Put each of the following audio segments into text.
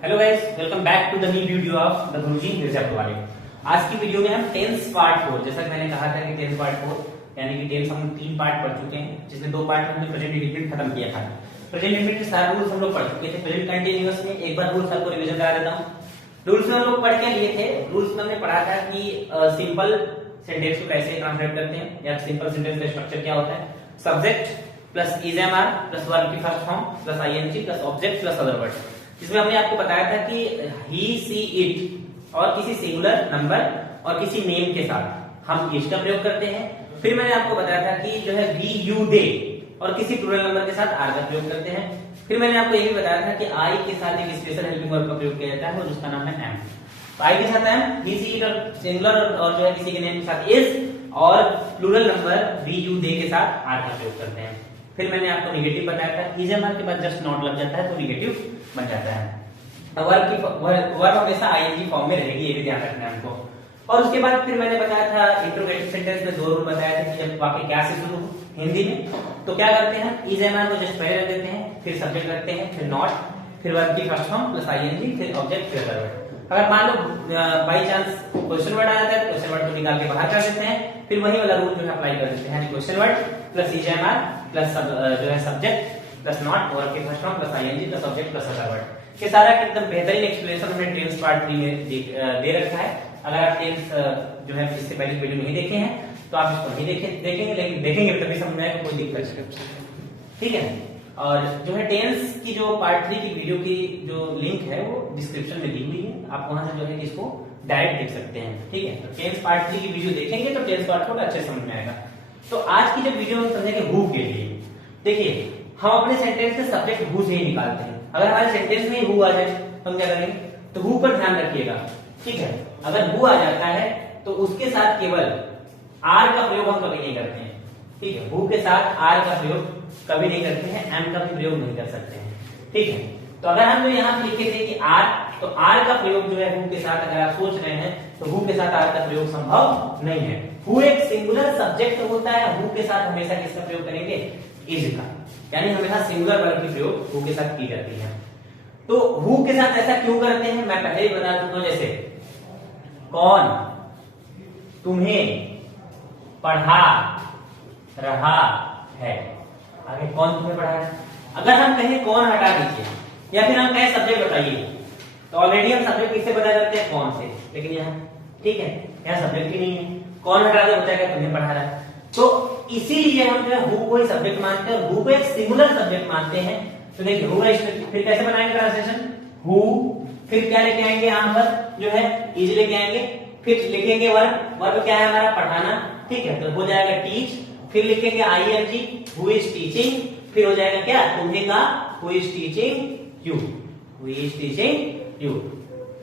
Hello guys, welcome back to the new video of the Guruji Mirza वाले। आज की video में हम टेंस पार्ट 4, जैसा कि मैंने कहा था कि टेंस पार्ट 4 यानी कि टेंस हम 3 पार्ट पढ़ चुके हैं, जिसमें 2 पार्ट हमने प्रेजेंट इंडेफिनिट खत्म किया था। प्रेजेंट इंडेफिनिट के सारे रूल्स हम लोग पढ़ चुके थे। प्रेजेंट कंटीन्यूअस में एक बार रूल्स आपको रिवीजन करा देता हूं। रूल्स में हम लोग पढ़ के लिए थे। रूल्स में हमने पढ़ा था कि सिंपल सेंटेंस को कैसे ट्रांसलेट करते हैं या सिंपल सेंटेंस का स्ट्रक्चर क्या होता है। Subject plus is am are plus verb की first form plus ING plus object plus other word, जिसमें हमने आपको बताया था कि ही सी इट और किसी सिंगुलर नंबर और किसी नेम के साथ हम इज का प्रयोग करते हैं। फिर मैंने आपको बताया था कि जो है वी यू दे और किसी प्लूरल नंबर के साथ आर का प्रयोग करते हैं। फिर मैंने आपको ये भी बताया था कि आई के साथ एक स्पेशल हेल्पिंग वर्ब का प्रयोग किया जाता है और उसका नाम है एम। तो आई के साथ एम, ही सी इट और सिंगुलर और जो है किसी के नेम के साथ इज और plural number we you they के साथ आर का प्रयोग करते हैं। फिर मैंने आपको नेगेटिव बताया था, इज एम आर के बाद जस्ट नॉट लग जाता है तो नेगेटिव बन जाता है। वर्ब हमेशा आईएनजी फॉर्म में रहेगी, ये भी ध्यान रखना है हमको। और उसके बाद फिर मैंने बताया था इंट्रोगेटिव सेंटेंस में 2 रूल बताया था कि जब वाक्य क्या से शुरू हो हिंदी में तो क्या करते हैं, इज एम आर को जस्ट पहले रख देते हैं, फिर सब्जेक्ट रखते हैं, फिर नॉट, फिर वर्ब की फर्स्ट फॉर्म प्लस आईएनजी, फिर ऑब्जेक्ट, फिर अदर वर्ड। अगर मान लो बाई चांस क्वेश्चन वर्ड आ जाता है तो क्वेश्चन वर्ड को निकाल के बाहर कर देते हैं, फिर वही वाला रूल जो है अप्लाई कर देते हैं। Question word plus is am are plus जो है सब्जेक्ट प्लस नॉट, वर्ब की first form plus ING plus object plus other word. ये सारा एकदम बेहतरीन एक्सप्लेनेशन हमने टेंस पार्ट 3 में दे रखा है। अगर आप टेंस जो है इससे पहले वीडियो नहीं देखे हैं तो आप इसको नहीं देखेंगे, लेकिन देखेंगे तभी समझ में आएगा, कोई दिक्कत नहीं, ठीक है। और जो है टेंस की जो पार्ट 3 की वीडियो की जो लिंक है वो डिस्क्रिप्शन में दी हुई है, आप वहां से जो है इसको डायरेक्ट देख सकते हैं, ठीक है। तो टेंस पार्ट 3 की वीडियो देखेंगे तो टेंस पार्ट 4 अच्छे समझ में आएगा। तो आज की जो वीडियो हम समझेंगे हु के लिए। देखिए, हम अपने सेंटेंस से सब्जेक्ट हु से ही निकालते हैं। अगर हमारे सेंटेंस में हु आ जाए तो हम क्या करेंगे, तो हु पर ध्यान रखिएगा, ठीक है। अगर हु आ जाता है तो उसके साथ केवल आर का प्रयोग हम कभी नहीं करते हैं, ठीक है। हु के साथ आर का प्रयोग कभी नहीं करते हैं, एम का भी प्रयोग नहीं कर सकते हैं, ठीक है। तो अगर हम जो यहाँ लिखे थे कि आर, तो आर का प्रयोग जो है हु के साथ, अगर आप सोच रहे हैं तो हु के साथ आर का प्रयोग संभव नहीं है। हु एक सिंगुलर सब्जेक्ट होता है, हु के साथ हमेशा किसका प्रयोग करेंगे, इज का, यानी हमेशा सिंगुलर वर्ब की प्रयोग हु के साथ की जाती है। तो हु के साथ ऐसा क्यों करते हैं मैं पहले ही बता चुका हूं, जैसे कौन तुम्हें पढ़ा रहा है, आगे कौन तुम्हें पढ़ा रहा है। अगर हम कहें कौन हटा दीजिए या फिर हम कहें सब्जेक्ट बताइए तो ऑलरेडी हम सब्जेक्ट किससे पता करते हैं, कौन से, लेकिन यहाँ ठीक है, यहाँ सब्जेक्ट ही नहीं है, कौन हटा दे होता है क्या, तुम्हें पढ़ा रहा है। तो इसीलिए हम जो है हु को ही सब्जेक्ट मानते हैं, हु को एक सिंगुलर सब्जेक्ट मानते हैं। तो देखिए हु, फिर कैसे बनाएंगे ट्रांसलेशन, हु, फिर क्या लेके आएंगे, यहाँ पर जो है इज लेके आएंगे, फिर लिखेंगे वर्ब, वर्ब क्या है हमारा, पढ़ाना, ठीक है। तो हो जाएगा टीच, फिर लिखेंगे आईएनजी, हु इज टीचिंग, फिर हो जाएगा क्या, तुम्हें का, who is teaching you, who is teaching you,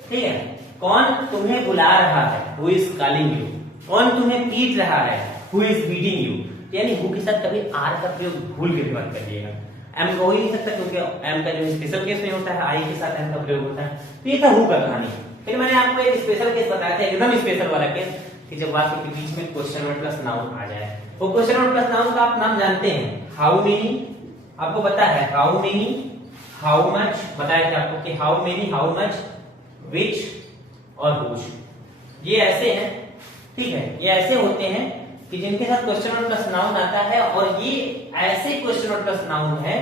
ठीक है। कौन तुम्हें बुला रहा है, हु इज कॉलिंग यू, कौन तुम्हें पीट रहा है, हु इज बीटिंग यू। यानी हु के साथ कभी आर का प्रयोग भूल के भी मत करिएगा। एम को हो ही नहीं सकता क्योंकि एम का जो स्पेशल केस में होता है, आई के साथ एम का प्रयोग होता है। तो ये था हु का कहानी। फिर मैंने आपको एक स्पेशल केस बताया था, एकदम स्पेशल वाला केस, कि जब वाक्य के बीच में क्वेश्चन वर्ड प्लस नाउन आ जाए। वो क्वेश्चन वर्ड प्लस नाउन का आप नाम जानते हैं, हाउ मेनी, आपको पता है हाउ मेनी, हाउ मच, बताया था आपको कि हाउ मेनी, हाउ मच, विच और हुज, ये ऐसे हैं, ठीक है। ये ऐसे होते हैं कि जिनके साथ क्वेश्चन वर्ड प्लस नाउन आता है, और ये ऐसे क्वेश्चन वर्ड प्लस नाउन है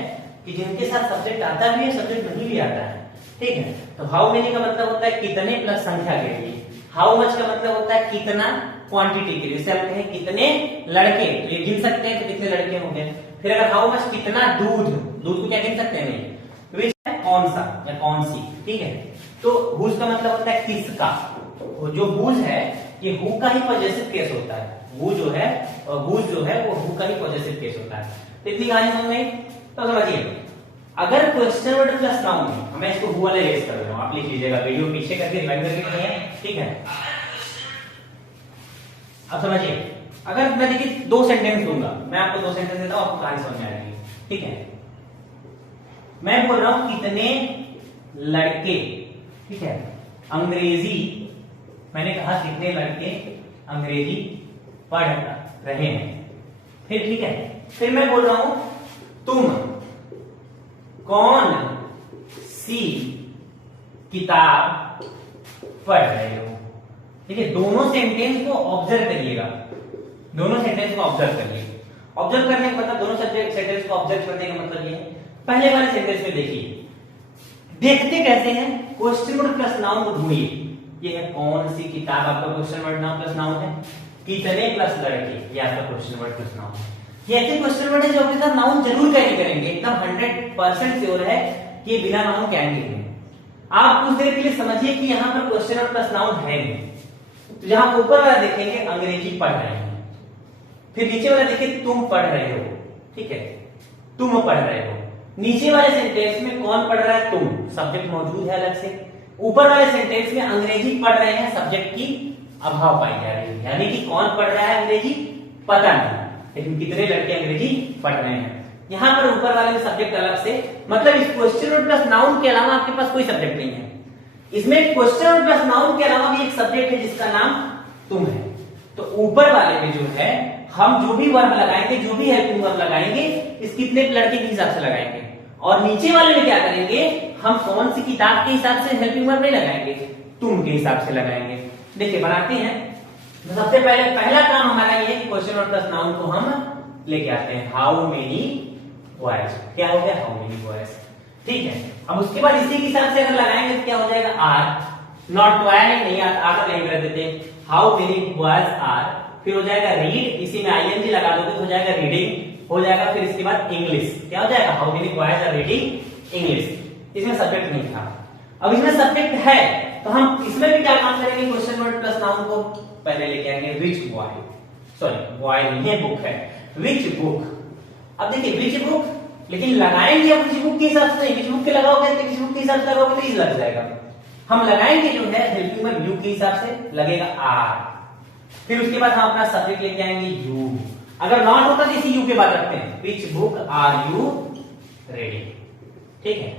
कि जिनके साथ सब्जेक्ट आता भी है, सब्जेक्ट नहीं भी आता है, ठीक है। तो हाउ मेनी का मतलब होता है कितने प्लस संख्या के लिए, हाउ मच का मतलब होता है कितना क्वांटिटी के लिए, जैसे हम कहें कितने लड़के, तो ये गिन सकते हैं तो कितने लड़के होंगे। फिर अगर हाउ मच कितना दूध, दूध को क्या गिन सकते हैं, नहीं, विच है कौन सा या कौन सी, ठीक है। तो हुज का मतलब होता है किसका, जो हुज है ये हु का ही पॉजेसिव केस होता है, हु जो है वो हु का ही पॉजेसिव केस होता है। तो इतनी कहानी समझ में, तो समझिए अगर क्वेश्चन वर्ड प्लस नाउन है, मैं इसको हु वाले रेस कर रहा हूं, आप लिख लीजिएगा, वीडियो पीछे करके रिवाइंड करके है, ठीक है। अब समझिए, अगर मैं देखिए 2 सेंटेंस दूंगा, मैं आपको 2 सेंटेंस देता हूं, आपको कहानी समझ में आएगी, ठीक है। मैं बोल रहा हूं कितने लड़के, ठीक है, अंग्रेजी, मैंने कहा कितने लड़के अंग्रेजी पढ़ रहे हैं, फिर ठीक है। फिर मैं बोल रहा हूं तुम कौन सी किताब पढ़ रहे हो। देखिए दोनों सेंटेंस को ऑब्जर्व करिएगा, दोनों सेंटेंस को ऑब्जर्व करिए। ऑब्जर्व करने का मतलब, दोनों सेंटेंस को ऑब्जर्व करने का मतलब ये है, पहले वाले सेंटेंस में देखिए, देखते कैसे हैं, क्वेश्चन वर्ड प्लस नाउन को ढूंढिए। ये है कौन सी किताब, आपका question word noun plus noun है। कितने प्लस लड़के, ये आपका क्वेश्चन वर्ड प्लस नाउन है। ये ऐसे क्वेश्चन वर्ड है जो अपने साथ नाउन जरूर कैरी करेंगे, एकदम 100% श्योर है कि ये बिना नाउन कैरी करेंगे। आप कुछ देर के लिए समझिए कि यहाँ पर क्वेश्चन वर्ड प्लस नाउन है नहीं। तो जहां ऊपर वाला देखेंगे अंग्रेजी पढ़ रहे हैं, फिर नीचे वाला देखिए तुम पढ़ रहे हो, ठीक है, तुम पढ़ रहे हो। नीचे वाले सेंटेंस में कौन पढ़ रहा है, तुम, सब्जेक्ट मौजूद है अलग से। ऊपर वाले सेंटेंस में अंग्रेजी पढ़ रहे हैं, सब्जेक्ट की अभाव पाई जा रही है, यानी कि कौन पढ़ रहा है अंग्रेजी पता नहीं, लेकिन कितने लड़के अंग्रेजी पढ़ रहे हैं। यहां पर ऊपर वाले में सब्जेक्ट अलग से, मतलब इस क्वेश्चन वर्ड प्लस नाउन के अलावा आपके पास कोई सब्जेक्ट नहीं है। इसमें क्वेश्चन वर्ड प्लस नाउन के अलावा भी एक सब्जेक्ट है जिसका नाम तुम है। तो ऊपर वाले में जो है हम जो भी वर्ब लगाएंगे, जो भी हेल्पिंग वर्ब लगाएंगे, इस कितने लड़के के हिसाब से लगाएंगे, और नीचे वाले में क्या करेंगे, हम कौन सी किताब के हिसाब से हेल्पिंग वर्ब नहीं लगाएंगे, तुम के हिसाब से लगाएंगे। देखिए बनाते हैं। तो सबसे पहले पहला काम हमारा ये है कि क्वेश्चन वर्ड प्लस नाउन को हम लेके आते हैं। हाउ मेनी बॉयज, क्या हो गया, हाउ मेनी बॉयज, ठीक है। अब उसके बाद इसी के हिसाब से अगर लगाएंगे तो क्या हो जाएगा, आर, नॉट तो आया नहीं, आर नहीं कर देते, हाउ मेनी बॉयज आर, फिर हो जाएगा रीड, इसी में आईएनजी लगा दोगे तो हो जाएगा रीडिंग, हो जाएगा। फिर इसके बाद इंग्लिश, क्या हो जाएगा, how many boys are reading English. इसमें सब्जेक्ट नहीं था, अब इसमें सब्जेक्ट है, तो हम इसमें भी क्या काम करेंगे, क्वेश्चन वर्ड प्लस नाउन को पहले लेके आएंगे, विच बॉय, सॉरी बॉय नहीं है, बुक है, विच बुक। अब देखिए विच बुक, लेकिन लगाएंगे अब विच बुक के हिसाब से, विच बुक के लगाओगे तो विच बुक के हिसाब से लगाओगे तो इज लग जाएगा। हम लगाएंगे जो है हेल्पिंग वर्ब यू के हिसाब से, लगेगा आर, फिर उसके बाद हम अपना सब्जेक्ट लेके आएंगे यू। अगर नॉट होता तो इसी यू के बाद रखते हैं, which book are you reading, ठीक है।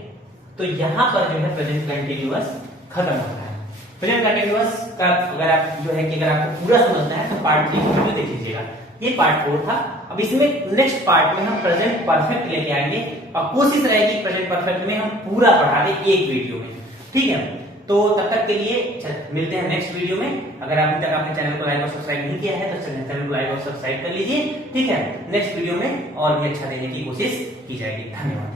तो यहां पर जो है प्रेजेंट कंटिन्यूअस खत्म होता है। प्रेजेंट कंटिन्यूअस का अगर आप जो है कि अगर आपको पूरा समझना है तो पार्ट 3 में देख लीजिएगा, ये पार्ट 4 था। अब इसमें नेक्स्ट पार्ट में हम प्रेजेंट परफेक्ट लेके आएंगे और कोशिश रहेगी प्रेजेंट परफेक्ट में हम पूरा पढ़ा दें एक वीडियो में, ठीक है। तो तब तक के लिए मिलते हैं नेक्स्ट वीडियो में। अगर अभी तक आपने चैनल को लाइक और सब्सक्राइब नहीं किया है तो चैनल को लाइक और सब्सक्राइब कर लीजिए, ठीक है। नेक्स्ट वीडियो में और भी अच्छा देने की कोशिश की जाएगी। धन्यवाद।